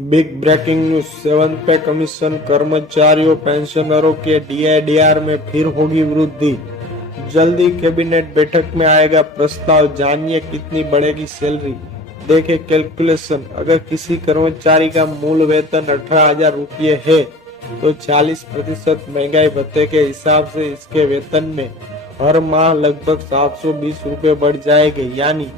Big breaking news. 7th पे commission कर्मचारियों पेंशनरों के डीआर में फिर होगी वृद्धि। जल्दी कैबिनेट बैठक में आएगा प्रस्ताव, जानिए कितनी बढ़ेगी सैलरी। देखें कैलकुलेशन, अगर किसी कर्मचारी का मूल वेतन 18,000 रुपये है तो 40% महंगाई भत्ते के हिसाब से इसके वेतन में हर माह लगभग 720 रुपए बढ़ जाएंगे, यानी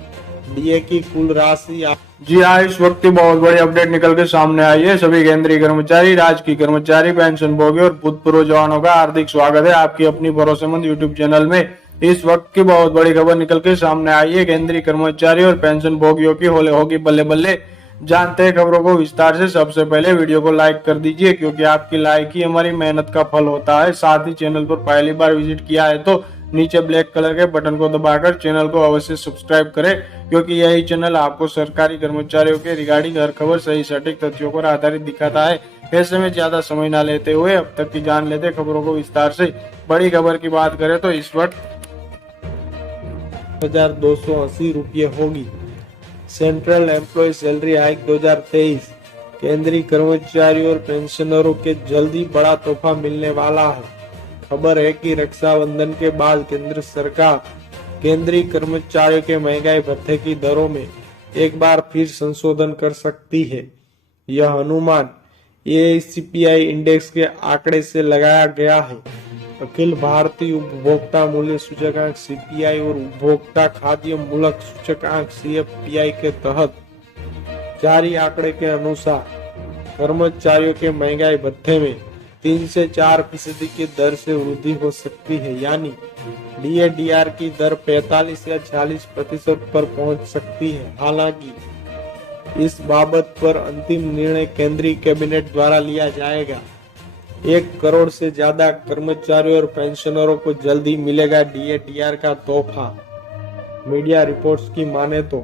डीए की कुल राशि। जी हाँ, इस वक्त की बहुत बड़ी अपडेट निकल के सामने आई है। सभी केंद्रीय कर्मचारी, राजकीय कर्मचारी, पेंशन भोगी और भूतपूर्व जवानों का हार्दिक स्वागत है आपकी अपनी भरोसेमंद यूट्यूब चैनल में। इस वक्त की बहुत बड़ी खबर निकल के सामने आई है। केंद्रीय कर्मचारी और पेंशन भोगियों की होगी बल्ले बल्ले। जानते हैं खबरों को विस्तार से। सबसे पहले वीडियो को लाइक कर दीजिए, क्योंकि आपकी लाइक ही हमारी मेहनत का फल होता है। साथ ही चैनल पर पहली बार विजिट किया है तो नीचे ब्लैक कलर के बटन को दबाकर चैनल को अवश्य सब्सक्राइब करें, क्योंकि यही चैनल आपको सरकारी कर्मचारियों के रिगार्डिंग हर खबर सही सटीक तथ्यों पर आधारित दिखाता है। ऐसे में ज्यादा समय न लेते हुए अब तक की जान लेते खबरों को विस्तार से। बड़ी खबर की बात करें तो इस वक्त 1,280 रुपये होगी। Central employ salary hike 2023। केंद्रीय कर्मचारियों और पेंशनरों के जल्दी बड़ा तोहफा मिलने वाला है। खबर है कि रक्षाबंधन के बाद केंद्र सरकार केंद्रीय कर्मचारियों के महंगाई भत्ते की दरों में एक बार फिर संशोधन कर सकती है। यह अनुमान एसीपीआई इंडेक्स के आंकड़े से लगाया गया है। अखिल भारतीय उपभोक्ता मूल्य सूचकांक सीपीआई और उपभोक्ता खाद्य मूल्य सूचकांक सीएफपीआई के तहत जारी आंकड़े के अनुसार कर्मचारियों के महंगाई भत्ते में 3 से 4% की दर से वृद्धि हो सकती है, यानी डीआर की दर 45 या 40% पर पहुंच सकती है। हालांकि इस बाबत पर अंतिम निर्णय केंद्रीय कैबिनेट द्वारा लिया जाएगा। 1 करोड़ से ज्यादा कर्मचारियों और पेंशनरों को जल्दी मिलेगा डीआर का तोहफा। मीडिया रिपोर्ट्स की माने तो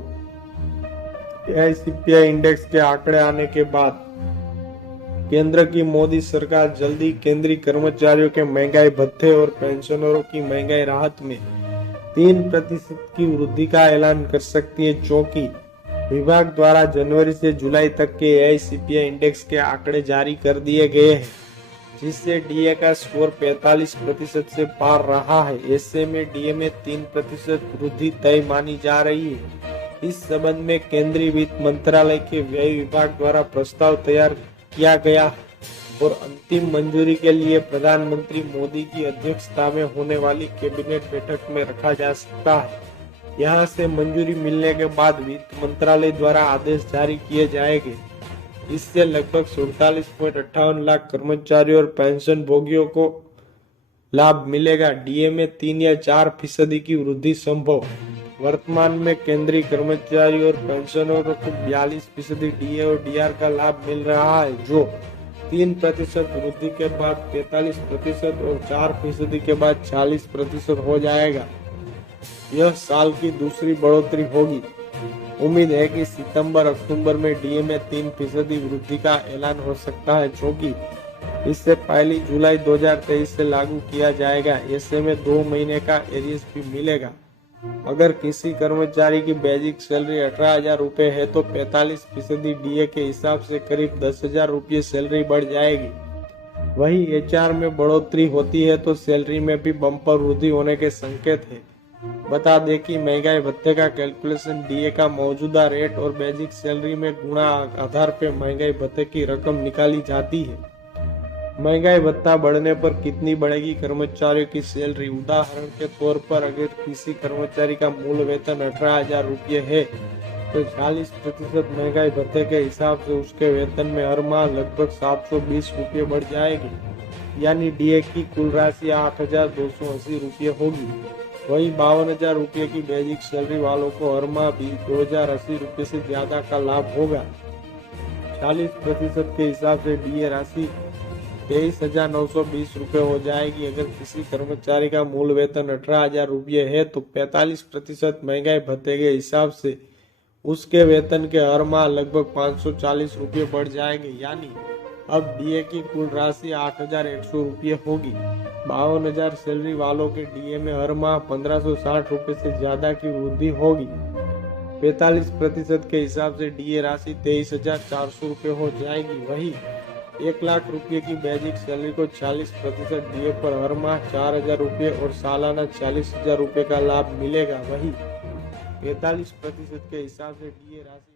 एसीपीआई इंडेक्स के आंकड़े आने के बाद केंद्र की मोदी सरकार जल्दी केंद्रीय कर्मचारियों के महंगाई भत्ते और पेंशनरों की महंगाई राहत में 3% की वृद्धि का ऐलान कर सकती है, क्योंकि विभाग द्वारा जनवरी से जुलाई तक के एसीपीआई इंडेक्स के आंकड़े जारी कर दिए गए हैं, जिससे डीए का स्कोर 45% से पार रहा है। ऐसे में डीए में 3% वृद्धि तय मानी जा रही है। इस संबंध में केंद्रीय वित्त मंत्रालय के व्यय विभाग द्वारा प्रस्ताव तैयार किया गया और अंतिम मंजूरी के लिए प्रधानमंत्री मोदी की अध्यक्षता में होने वाली कैबिनेट बैठक में रखा जा सकता है। यहां से मंजूरी मिलने के बाद वित्त मंत्रालय द्वारा आदेश जारी किए जाएंगे। इससे लगभग 47.58 लाख कर्मचारियों और पेंशन भोगियों को लाभ मिलेगा। डीए में 3 या 4% की वृद्धि संभव। वर्तमान में केंद्रीय कर्मचारियों और पेंशनरों को 42% डीए और डीआर का लाभ मिल रहा है, जो 3% वृद्धि के बाद 45% और 4% के बाद 40% हो जाएगा। यह साल की दूसरी बढ़ोतरी होगी। उम्मीद है कि सितंबर अक्टूबर में डीए में 3% वृद्धि का ऐलान हो सकता है, क्योंकि इससे पहली जुलाई 2023 से लागू किया जाएगा। ऐसे में 2 महीने का एरियस भी मिलेगा। अगर किसी कर्मचारी की बेसिक सैलरी 18,000 रुपए है तो 45% डीए के हिसाब से करीब 10,000 रुपये सैलरी बढ़ जाएगी। वही एचआर में बढ़ोतरी होती है तो सैलरी में भी बम्पर वृद्धि होने के संकेत है। बता दें कि महंगाई भत्ते का कैलकुलेशन डीए का मौजूदा रेट और बेसिक सैलरी में गुणा आधार पर महंगाई भत्ते की रकम निकाली जाती है। महंगाई भत्ता बढ़ने पर कितनी बढ़ेगी कर्मचारियों की सैलरी? उदाहरण के तौर पर अगर किसी कर्मचारी का मूल वेतन 18,000 रुपये है तो 40% महंगाई भत्ते के हिसाब से उसके वेतन में हर माह लगभग 720 रुपये बढ़ जाएगी, यानी डीए की कुल राशि 8,280 रुपये होगी। वही 52,000 रुपये की बेसिक सैलरी वालों को हर माह भी 2,080 रुपये से ज्यादा का लाभ होगा। 40% के हिसाब से डीए राशि 23,920 रुपये हो जाएगी। अगर किसी कर्मचारी का मूल वेतन 18,000 रुपये है तो 45% महंगाई भत्ते के हिसाब से उसके वेतन के हर माह लगभग 540 रुपये बढ़ जाएंगे, यानी अब डीए की कुल राशि 8,100 रुपये होगी। 52,000 सैलरी वालों के डीए में हर माह 1,560 रुपये से ज्यादा की वृद्धि होगी। 45% के हिसाब से डीए राशि 23,400 रुपये हो जाएगी। वही 1 लाख रुपये की बेसिक सैलरी को 40% डीए पर हर माह 4,000 रुपये और सालाना 40,000 रुपये का लाभ मिलेगा। वही 45% के हिसाब से डीए राशि